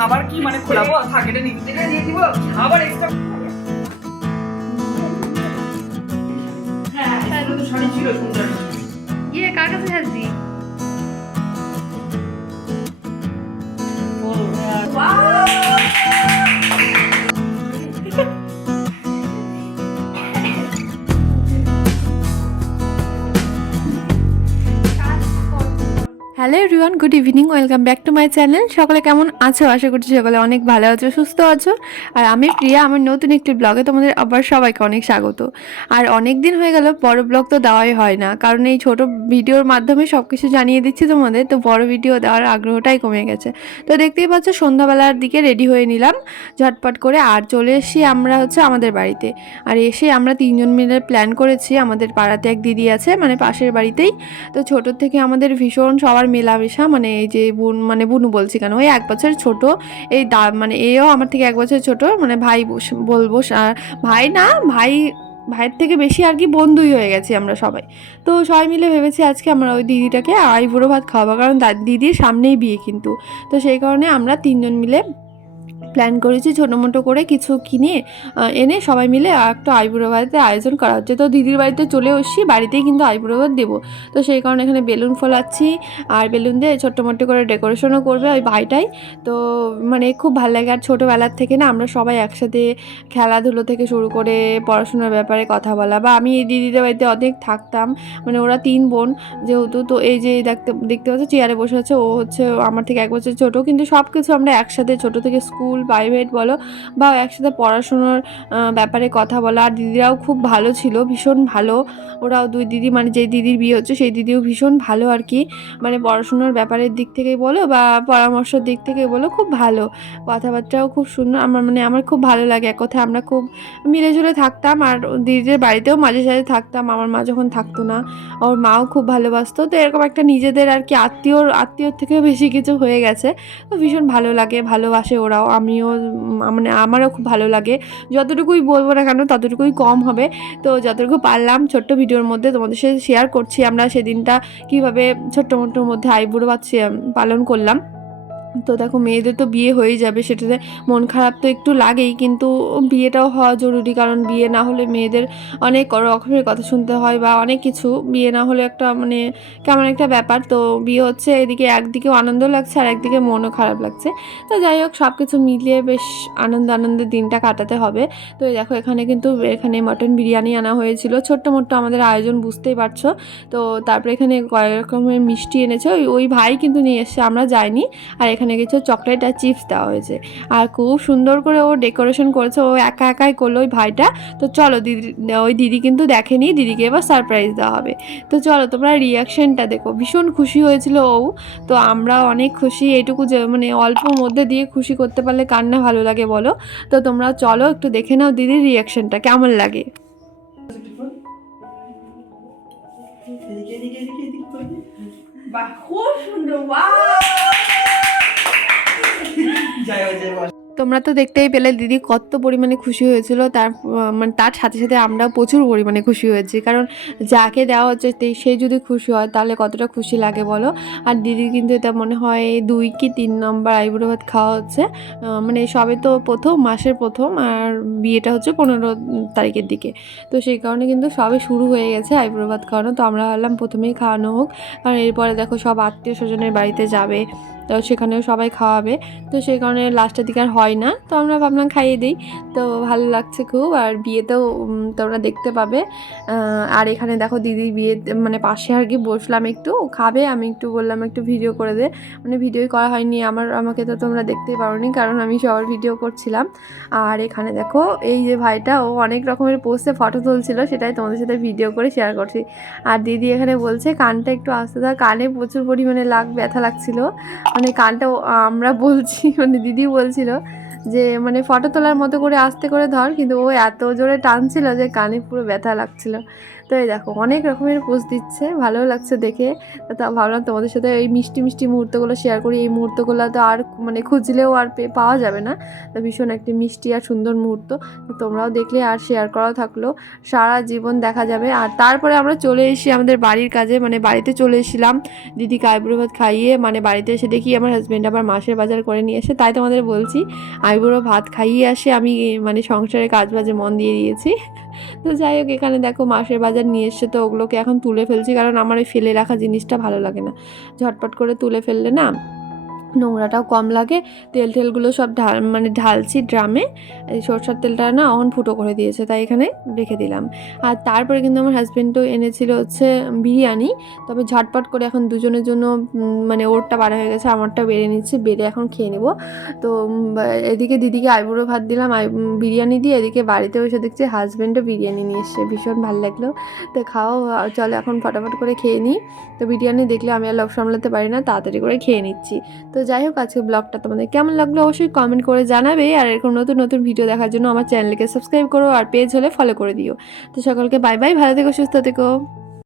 আবার কি মানে খোলাবো? থাক এটা নিচে থেকে দিয়ে দিব? আবার এক্সট্রা হ্যাঁ হ্যাঁ তো শাড়ি ছিল সুন্দর ইয়ে কার কাছে সাজবি hello everyone good evening welcome back to my channel সকলে কেমন আছো? আশা করছি সকলে অনেক ভালো আছো, সুস্থ আছো। আর আমি প্রিয়া, আমার নতুন একটি ব্লগে তোমাদের আবার সবাইকে অনেক স্বাগত। আর অনেক দিন হয়ে গেল, বড় ব্লগ তো দেওয়াই হয় না। কারণ এই ছোট ভিডিওর মাধ্যমে সব কিছু জানিয়ে দিচ্ছি তোমাদের, তো বড় ভিডিও দেওয়ার আগ্রহটাই কমে গেছে। তো দেখতেই পাচ্ছ, সন্ধ্যাবেলার দিকে রেডি হয়ে নিলাম, ঝটপট করে। আর চলে এসেছি আমরা হচ্ছে আমাদের বাড়িতে। আর এসে আমরা তিনজন মিলে প্ল্যান করেছি, আমাদের পাড়াতে এক দিদি আছে মানে পাশের বাড়িতেই। তো ছোটোর থেকে আমাদের ভীষণ সবার মেলামেশা মানে এই যে বোন মানে বুনু বলছি কেন ওই এক বছর ছোট, এই দা মানে এও আমার থেকে এক বছর ছোট মানে ভাই বলব আর ভাই না, ভাই, ভাইয়ের থেকে বেশি আর কি বন্ধুই হয়ে গেছি আমরা সবাই। তো সবাই মিলে ভেবেছি আজকে আমরা ওই দিদিটাকে আইবুড়ো ভাত খাওয়াবো, কারণ দিদির সামনেই বিয়ে কিন্তু। তো সেই কারণে আমরা তিনজন মিলে প্ল্যান করেছি ছোটো মোটো করে কিছু কিনে এনে সবাই মিলে একটা আইবুড়ো ভাতে আয়োজন করা হচ্ছে। তো দিদির বাড়িতে চলে এসছি, বাড়িতেই কিন্তু আইবুড়ো ভাত দেবো। তো সেই কারণে এখানে বেলুন ফোলাচ্ছি, আর বেলুন দিয়ে ছোট্ট মোটো করে ডেকোরেশনও করবে ওই ভাইটাই। তো মানে খুব ভালো লাগে, আর ছোটোবেলার থেকে না আমরা সবাই একসাথে খেলাধুলো থেকে শুরু করে পড়াশোনার ব্যাপারে কথা বলা, বা আমি এই দিদিদের বাড়িতে অনেক থাকতাম মানে ওরা তিন বোন যেহেতু, তো এই যে দেখতে দেখতে পাচ্ছ, চেয়ারে বসে আছে, ও হচ্ছে আমার থেকে এক বছর ছোটো, কিন্তু সব কিছু আমরা একসাথে ছোটো থেকে স্কুল প্রাইভেট বলো বা একসাথে পড়াশুনোর ব্যাপারে কথা বলা। আর দিদিরাও খুব ভালো ছিল, ভীষণ ভালো। ওরাও দুই দিদি মানে যেই দিদির বিয়ে হচ্ছে, সেই দিদিও ভীষণ ভালো আর কি। মানে পড়াশুনোর ব্যাপারের দিক থেকেই বলো বা পরামর্শের দিক থেকে বলো, খুব ভালো। কথাবার্তাও খুব সুন্দর। আমার মানে আমার খুব ভালো লাগে এক কথায়। আমরা খুব মিলেজুলে থাকতাম আর দিদিদের বাড়িতেও মাঝে সাঝে থাকতাম। আমার মা যখন থাকতো না, ওর মাও খুব ভালোবাসতো। তো এরকম একটা নিজেদের আর কি আত্মীয় আত্মীয়র থেকেও বেশি কিছু হয়ে গেছে। তো ভীষণ ভালো লাগে, ভালোবাসে ওরাও। আমিও মানে আমারও খুব ভালো লাগে। যতটুকুই বলব না কেন, ততটুকুই কম হবে। তো যতটুকু পারলাম ছোট্ট ভিডিওর মধ্যে তোমাদের সাথে শেয়ার করছি। আমরা সেদিনটা কীভাবে ছোট্ট মোটোর মধ্যে আইবুড়ো পালন করলাম। তো দেখো, মেয়েদের তো বিয়ে হয়ে যাবে, সেটাতে মন খারাপ তো একটু লাগেই, কিন্তু বিয়েটাও হওয়া জরুরি, কারণ বিয়ে না হলে মেয়েদের অনেক রকমের কথা শুনতে হয় বা অনেক কিছু। বিয়ে না হলে একটা মানে কেমন একটা ব্যাপার। তো বিয়ে হচ্ছে, এদিকে একদিকেও আনন্দ লাগছে, আর একদিকে মনও খারাপ লাগছে। তো যাই হোক সব কিছু মিলিয়ে বেশ আনন্দ আনন্দের দিনটা কাটাতে হবে। তো দেখো, এখানে কিন্তু এখানে মটন বিরিয়ানি আনা হয়েছিল। ছোট্ট মোট্ট আমাদের আয়োজন, বুঝতেই পারছ? তো তারপরে এখানে কয়েক রকমের মিষ্টি এনেছে। ওই ওই ভাই কিন্তু নিয়ে এসছে, আমরা যাইনি। আর এখানে কিছু চকলেট আর চিপস দেওয়া হয়েছে। আর খুব সুন্দর করে ও ডেকোরেশন করেছে ও একা একাই করল ওই ভাইটা। তো চলো দিদি ওই দিদি কিন্তু দেখেনি দিদিকে এবার সারপ্রাইজ দেওয়া হবে। তো চলো তোমরা রিয়াকশনটা দেখো। ভীষণ খুশি হয়েছিল ও। তো আমরা অনেক খুশি এইটুকু যে মানে অল্প মধ্যে দিয়ে খুশি করতে পারলে কার না ভালো লাগে বলো? তো তোমরা চলো একটু দেখে নাও দিদির রিয়াকশনটা কেমন লাগে? খুব সুন্দর ওয়াও জয় হোক, জয় বল তোমরা তো দেখতেই পেলে দিদি কত পরিমাণে খুশি হয়েছিল। তার মানে তার সাথে সাথে আমরা প্রচুর পরিমাণে খুশি হয়েছি। কারণ যাকে দেওয়া হচ্ছে সে যদি খুশি হয়, তাহলে কতটা খুশি লাগে বলো? আর দিদি কিন্তু এটা মনে হয় দুই কি তিন নম্বর আইবুড়ো ভাত খাওয়া হচ্ছে। মানে সবে তো প্রথম, মাসের প্রথম, আর বিয়েটা হচ্ছে পনেরো তারিখের দিকে। তো সেই কারণে কিন্তু সবে শুরু হয়ে গেছে আইবুড়ো ভাত খাওয়ানো। তো আমরা ভাবলাম প্রথমেই খাওয়ানো হোক। কারণ এরপরে দেখো সব আত্মীয় স্বজনের বাড়িতে যাবে। তো সেখানেও সবাই খাওয়াবে। তো সেই কারণে লাস্টের দিকে আর হয় না। তো আমরা ভাবলাম খাইয়ে দিই। তো ভালো লাগছে খুব। আর বিয়েতেও তোমরা দেখতে পাবে। আর এখানে দেখো দিদি বিয়ে মানে পাশে আর কি বসলাম একটু। খাবে, আমি একটু বললাম একটু ভিডিও করে দে। মানে ভিডিওই করা হয়নি। আমার, আমাকে তো তোমরা দেখতেই পারোনি কারণ আমি সবার ভিডিও করছিলাম। আর এখানে দেখো, এই যে ভাইটা, ও অনেক রকমের পোস্টে ফটো তুলছিল, সেটাই তোমাদের সাথে ভিডিও করে শেয়ার করছি। আর দিদি এখানে বলছে, কানটা একটু আস্তে থাক কানে প্রচুর পরিমাণে লাগ, ব্যথা লাগছিল। মানে কানটা আমরা বলছি মানে দিদি বলছিল যে মানে ফটো তোলার মতো করে আস্তে করে ধর, কিন্তু ও এত জোরে টানছিল যে কানে পুরো ব্যথা লাগছিল। তো এই দেখো, অনেক রকমের পোজ দিচ্ছে ভালো লাগছে দেখে। তা ভাবলাম তোমাদের সাথে এই মিষ্টি মিষ্টি মুহূর্তগুলো শেয়ার করি। এই মুহূর্তগুলো তো আর মানে খুঁজলেও আর পাওয়া যাবে না। তো ভীষণ একটি মিষ্টি আর সুন্দর মুহূর্ত। তোমরাও দেখলে আর শেয়ার করা থাকল। সারা জীবন দেখা যাবে। আর তারপরে আমরা চলে এসেছি আমাদের বাড়ির কাজে। মানে বাড়িতে চলে এসেছিলাম। দিদিকে আইবুড়ো ভাত খাইয়ে মানে বাড়িতে এসে দেখি আমার হাজব্যান্ড আবার মাসের বাজার করে নিয়ে এসে, তাই তোমাদের বলছি আইবুড়ো ভাত খাইয়ে আসে আমি মানে সংসারে কাজ বাজে মন দিয়ে দিয়েছি। তো যাই হোক, এখানে দেখো মাসের বাজার নিয়ে এসছে, তো ওগুলোকে এখন তুলে ফেলছি, কারণ আমার ওই ফেলে রাখা জিনিসটা ভালো লাগে না। ঝটপট করে তুলে ফেললে না নোংরাটাও কম লাগে। তেল টেলগুলো সব ঢাল মানে ঢালছি ড্রামে। সরষার তেলটা না অন ফুটো করে দিয়েছে, তাই এখানে রেখে দিলাম। আর তারপরে কিন্তু আমার হাজব্যান্ডও এনেছিল হচ্ছে বিরিয়ানি। তবে ঝটপট করে এখন দুজনের জন্য মানে ওরটা বার হয়ে গেছে আমারটা বেড়ে নিচ্ছি, বেড়ে এখন খেয়ে নেব। তো এদিকে দিদিকে আইবুড়ো ভাত দিলাম বিরিয়ানি দিয়ে এদিকে বাড়িতে এসে দেখছি হাজব্যান্ডও বিরিয়ানি নিয়ে এসছে, ভীষণ ভালো লাগল। তো খাও চলো এখন ফটাফট করে খেয়ে নিই। তো বিরিয়ানি দেখলে আমি আর লোভ সামলাতে পারি না, তাড়াতাড়ি করে খেয়ে নিচ্ছি। তো যাই হোক আজকে ব্লগটা তোমাদের কেমন লাগল অবশ্যই কমেন্ট করে জানাবে। আর এরকম নতুন নতুন ভিডিও দেখার জন্য আমার চ্যানেলকে সাবস্ক্রাইব করো আর পেজ হলে ফলো করে দিও। তো সকলকে বাই বাই ভালো থেকো, সুস্থ থেকো।